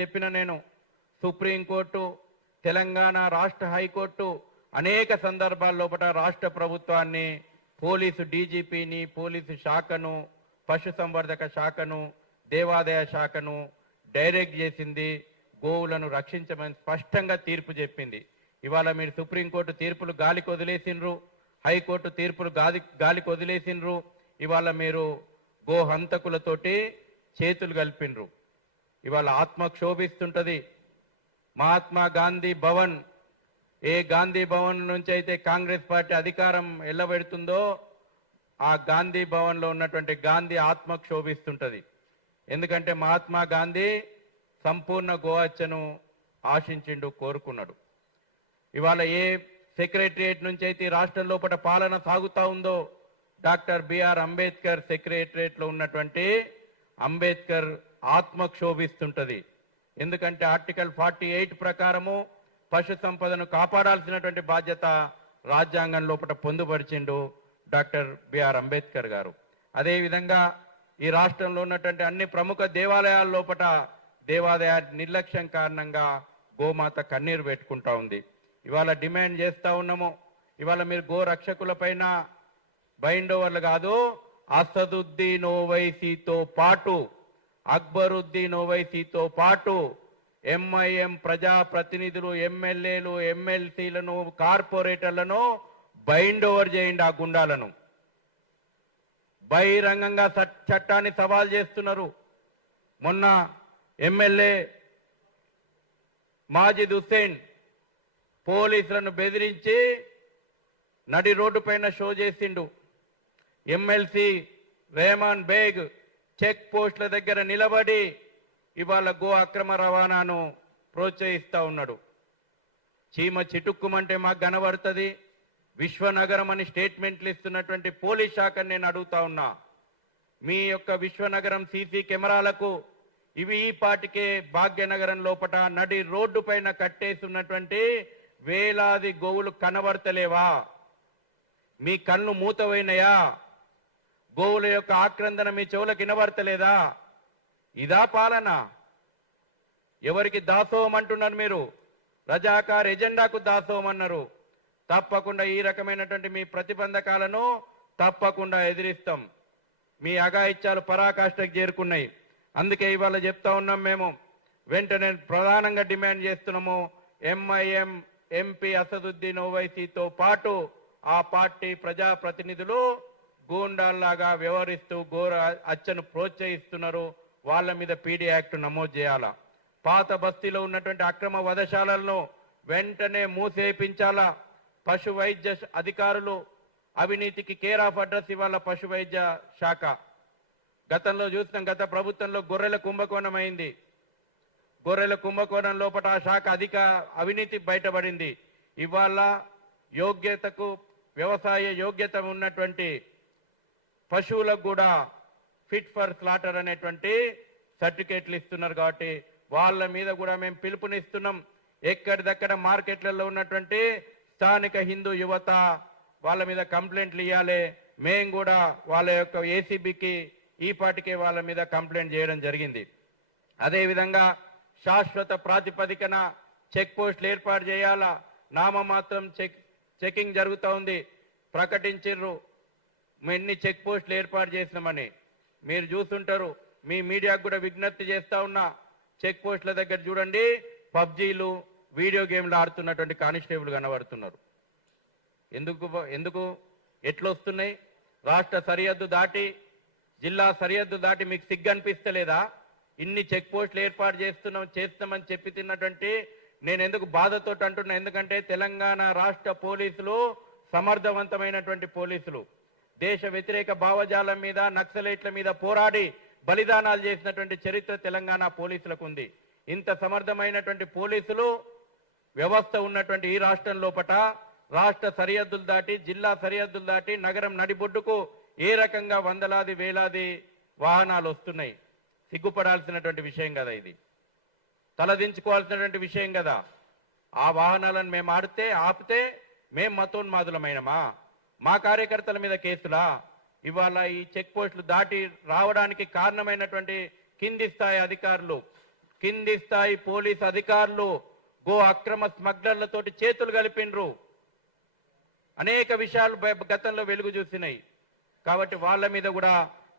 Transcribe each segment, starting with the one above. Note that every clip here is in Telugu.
చెప్పిన నేను సుప్రీంకోర్టు తెలంగాణ రాష్ట్ర హైకోర్టు అనేక సందర్భాల్లోపట రాష్ట్ర ప్రభుత్వాన్ని పోలీసు డీజీపీని పోలీసు శాఖను పశుసంవర్ధక శాఖను దేవాదాయ శాఖను డైరెక్ట్ చేసింది గోవులను రక్షించమని స్పష్టంగా తీర్పు చెప్పింది. ఇవాళ మీరు సుప్రీంకోర్టు తీర్పులు గాలికి వదిలేసినరు, హైకోర్టు తీర్పులు గాలికి వదిలేసినరు. ఇవాళ మీరు గో హంతకులతోటి చేతులు కలిపినరు. ఇవాళ ఆత్మ క్షోభిస్తుంటది. మహాత్మా గాంధీ భవన్, ఏ గాంధీ భవన్ నుంచి అయితే కాంగ్రెస్ పార్టీ అధికారం ఎల్లబెడుతుందో ఆ గాంధీ భవన్లో ఉన్నటువంటి గాంధీ ఆత్మ క్షోభిస్తుంటది. ఎందుకంటే మహాత్మా గాంధీ సంపూర్ణ గో హత్యను ఆశించిండు, కోరుకున్నాడు. ఇవాళ ఏ సెక్రటరియట్ నుంచి అయితే రాష్ట్రం లోపల పాలన సాగుతా ఉందో డాక్టర్ బిఆర్ అంబేద్కర్ సెక్రటరియట్లో ఉన్నటువంటి అంబేద్కర్ ఆత్మ క్షోభిస్తుంటది. ఎందుకంటే ఆర్టికల్ 48 ప్రకారము పశు సంపదను కాపాడాల్సినటువంటి బాధ్యత రాజ్యాంగం లోపల పొందుపరిచిండు డాక్టర్ బిఆర్ అంబేద్కర్ గారు. అదేవిధంగా ఈ రాష్ట్రంలో ఉన్నటువంటి అన్ని ప్రముఖ దేవాలయాల లోపల దేవాదాయ నిర్లక్ష్యం కారణంగా గోమాత కన్నీరు పెట్టుకుంటా ఉంది. ఇవాళ డిమాండ్ చేస్తూ ఉన్నాము, ఇవాళ మీరు గో రక్షకుల పైన బైండ్ ఓవర్లు కాదు, అసదుద్దీన్ ఓవైసీతో పాటు అక్బరుద్దీన్ ఓవైసీతో పాటు ఎంఐఎం ప్రజాప్రతినిధులు ఎమ్మెల్యేలు ఎమ్మెల్సీలను కార్పొరేటర్లను బైండ్ ఓవర్ చేయండి. ఆ గుండాలను బహిరంగంగా చట్టాన్ని సవాల్ చేస్తున్నారు. మొన్న ఎమ్మెల్యే మాజిద్ హుస్సేన్ పోలీసులను బెదిరించి నడి రోడ్డు పైన షో చేసిండు. ఎమ్మెల్సీ రెహమాన్ బేగ్ చెక్ పోస్టుల దగ్గర నిలబడి ఇవాళ గో అక్రమ రవాణాను ప్రోత్సహిస్తూ ఉన్నాడు. చీమ చిటుక్కుమంటే మాకు కనబడుతుంది. విశ్వనగరం అని స్టేట్మెంట్లు ఇస్తున్నటువంటి పోలీస్ శాఖను నేను అడుగుతా ఉన్నా, మీ యొక్క విశ్వనగరం సీసీ కెమెరాలకు ఇవి ఈ పాటికే భాగ్యనగరం లోపల నడి రోడ్డు పైన కట్టేస్తున్నటువంటి వేలాది గోవులు కనబడతలేవా? మీ కళ్ళు మూతవైనయా? గోవుల యొక్క ఆక్రందన మీ చెవులకు వినబడతలేదా? ఇదా పాలన? ఎవరికి దాసోహం అంటున్నారు మీరు? రజాకార్ ఎజెండాకు దాసోహం అన్నారు. తప్పకుండా ఈ రకమైనటువంటి మీ ప్రతిబంధకాలను తప్పకుండా ఎదిరిస్తాం. మీ అఘాయిత్యాలు పరాకాష్ఠకు చేరుకున్నాయి. అందుకే ఇవాళ చెప్తా ఉన్నాం, మేము వెంటనే ప్రధానంగా డిమాండ్ చేస్తున్నాము, ఎంఐఎం ఎంపీ అసదుద్దీన్ ఓవైసీతో పాటు ఆ పార్టీ ప్రజాప్రతినిధులు గూండాల్లాగా వ్యవహరిస్తూ ఘోర హత్యను ప్రోత్సహిస్తున్నారు. వాళ్ళ మీద పీడీ యాక్ట్ నమోదు చేయాలా. పాత బస్తీలో ఉన్నటువంటి అక్రమ వధశాలలను వెంటనే మూసేపించాలా. పశు వైద్య అధికారులు అవినీతికి కేర్ ఆఫ్ అడ్రస్ ఇవాళ పశు వైద్య శాఖ. గతంలో చూస్తాం, గత ప్రభుత్వంలో గొర్రెల కుంభకోణం అయింది. గొర్రెల కుంభకోణం లోపల ఆ శాఖ అవినీతి బయటపడింది. ఇవాళ యోగ్యతకు వ్యవసాయ యోగ్యత ఉన్నటువంటి పశువులకు కూడా ఫిట్ ఫర్ స్లాటర్ అనేటువంటి సర్టిఫికేట్లు ఇస్తున్నారు. కాబట్టి వాళ్ళ మీద కూడా మేము పిలుపునిస్తున్నాం. ఎక్కడిదక్కడ మార్కెట్లలో ఉన్నటువంటి స్థానిక హిందూ యువత వాళ్ళ మీద కంప్లైంట్లు ఇవ్వాలి. మేము కూడా వాళ్ళ యొక్క ఏసీబీకి ఈ పాటికే వాళ్ళ మీద కంప్లైంట్ చేయడం జరిగింది. అదేవిధంగా శాశ్వత ప్రాతిపదికన చెక్ పోస్టులు ఏర్పాటు చేయాలా. నామమాత్రం చెకింగ్ జరుగుతూ ఉంది. ప్రకటించిర్రు ఎన్ని చెక్ పోస్టులు ఏర్పాటు చేసినామని. మీరు చూస్తుంటారు. మీ మీడియాకు కూడా విజ్ఞప్తి చేస్తా ఉన్నా, చెక్ పోస్టుల దగ్గర చూడండి, పబ్జీలు వీడియో గేమ్లు ఆడుతున్నటువంటి కానిస్టేబుల్ కనబడుతున్నారు. ఎందుకు ఎట్లొస్తున్నాయి? రాష్ట్ర సరిహద్దు దాటి జిల్లా సరిహద్దు దాటి మీకు సిగ్గు అనిపిస్తలేదా? ఇన్ని చెక్ పోస్టులు ఏర్పాటు చేస్తామని చెప్పి తిన్నటువంటి నేను ఎందుకు బాధతో అంటున్నా, ఎందుకంటే తెలంగాణ రాష్ట్ర పోలీసులు సమర్థవంతమైనటువంటి పోలీసులు. దేశ వ్యతిరేక భావజాలం మీద నక్సలైట్ల మీద పోరాడి బలిదానాలు చేసినటువంటి చరిత్ర తెలంగాణ పోలీసులకు ఉంది. ఇంత సమర్థమైనటువంటి పోలీసులు వ్యవస్థ ఉన్నటువంటి ఈ రాష్ట్రం లోపట రాష్ట్ర సరిహద్దులు దాటి జిల్లా సరిహద్దులు దాటి నగరం నడిబొడ్డుకు ఏ రకంగా వందలాది వేలాది వాహనాలు వస్తున్నాయి. సిగ్గుపడాల్సినటువంటి విషయం కదా ఇది. తలదించుకోవాల్సినటువంటి విషయం కదా. ఆ వాహనాలను మేము ఆపితే మేము మతోన్మాదులమైనమా? మా కార్యకర్తల మీద కేసులా? ఇవాళ ఈ చెక్ పోస్టులు దాటి రావడానికి కారణమైనటువంటి కింది స్థాయి అధికారులు కింది స్థాయి పోలీస్ అధికారులు గో అక్రమ స్మగ్లర్లతోటి చేతులు కలిపిండ్రు. అనేక విషయాలు గతంలో వెలుగు చూసినాయి. కాబట్టి వాళ్ళ మీద కూడా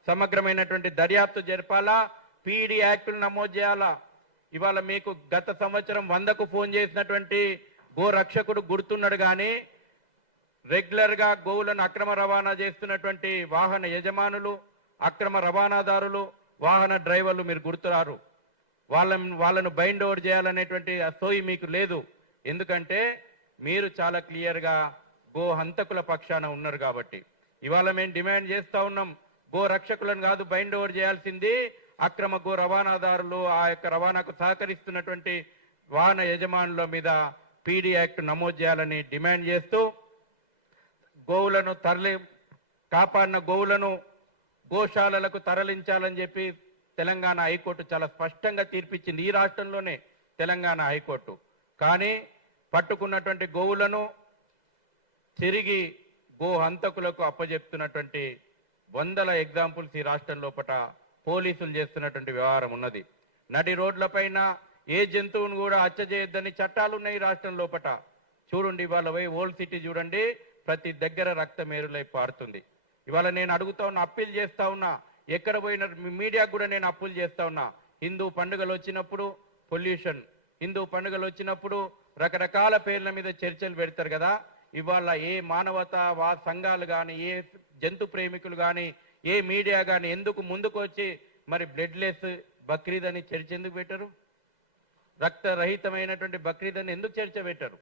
సమగ్రమైనటువంటి దర్యాప్తు జరపాలా, పీడీ యాక్టులు నమోదు చేయాలా. ఇవాళ మీకు గత సంవత్సరం 100కు ఫోన్ చేసినటువంటి గో రక్షకుడు గుర్తున్నాడు, కానీ రెగ్యులర్ గా గోవులను అక్రమ రవాణా చేస్తున్నటువంటి వాహన యజమానులు, అక్రమ రవాణాదారులు, వాహన డ్రైవర్లు మీరు గుర్తురారు. వాళ్ళను బైండ్ ఓవర్ చేయాలనేటువంటి సోయి మీకు లేదు. ఎందుకంటే మీరు చాలా క్లియర్ గా గో హంతకుల పక్షాన ఉన్నారు కాబట్టి. ఇవాళ మేము డిమాండ్ చేస్తా ఉన్నాం, గో రక్షకులను కాదు బైండ్ ఓవర్ చేయాల్సింది, అక్రమ గో రవాణాదారులు, ఆ యొక్క రవాణాకు సహకరిస్తున్నటువంటి వాహన యజమానుల మీద పీడీ యాక్ట్ నమోదు చేయాలని డిమాండ్ చేస్తూ, గోవులను కాపాడిన గోవులను గోశాలలకు తరలించాలని చెప్పి తెలంగాణ హైకోర్టు చాలా స్పష్టంగా తీర్పిచ్చింది. ఈ రాష్ట్రంలోనే తెలంగాణ హైకోర్టు. కానీ పట్టుకున్నటువంటి గోవులను తిరిగి గో హంతకులకు అప్పజెప్తున్నటువంటి వందల ఎగ్జాంపుల్స్ ఈ రాష్ట్రం లోపల పోలీసులు చేస్తున్నటువంటి వ్యవహారం ఉన్నది. నడి రోడ్లపైన ఏ జంతువును కూడా హత్య చేయొద్దని చట్టాలు ఉన్నాయి రాష్ట్రం లోపల. చూడండి, ఇవాళ పోయి ఓల్డ్ సిటీ చూడండి, ప్రతి దగ్గర రక్తమేరులై పారుతుంది. ఇవాళ నేను అడుగుతా ఉన్నా, అప్పీల్ చేస్తా ఉన్నా, ఎక్కడ పోయిన మీడియాకు కూడా నేను అప్పీల్ చేస్తా ఉన్నా. హిందూ పండుగలు వచ్చినప్పుడు పొల్యూషన్, హిందూ పండుగలు వచ్చినప్పుడు రకరకాల పేర్ల మీద చర్చలు పెడతారు కదా. ఇవాళ ఏ మానవతా సంఘాలు కానీ, ఏ జంతు ప్రేమికులు కానీ, ఏ మీడియా కానీ ఎందుకు ముందుకు వచ్చి మరి బ్లడ్లెస్ బక్రీద్ అని చర్చ ఎందుకు పెట్టరు? రక్తరహితమైనటువంటి బక్రీద్ అని ఎందుకు చర్చ పెట్టరు?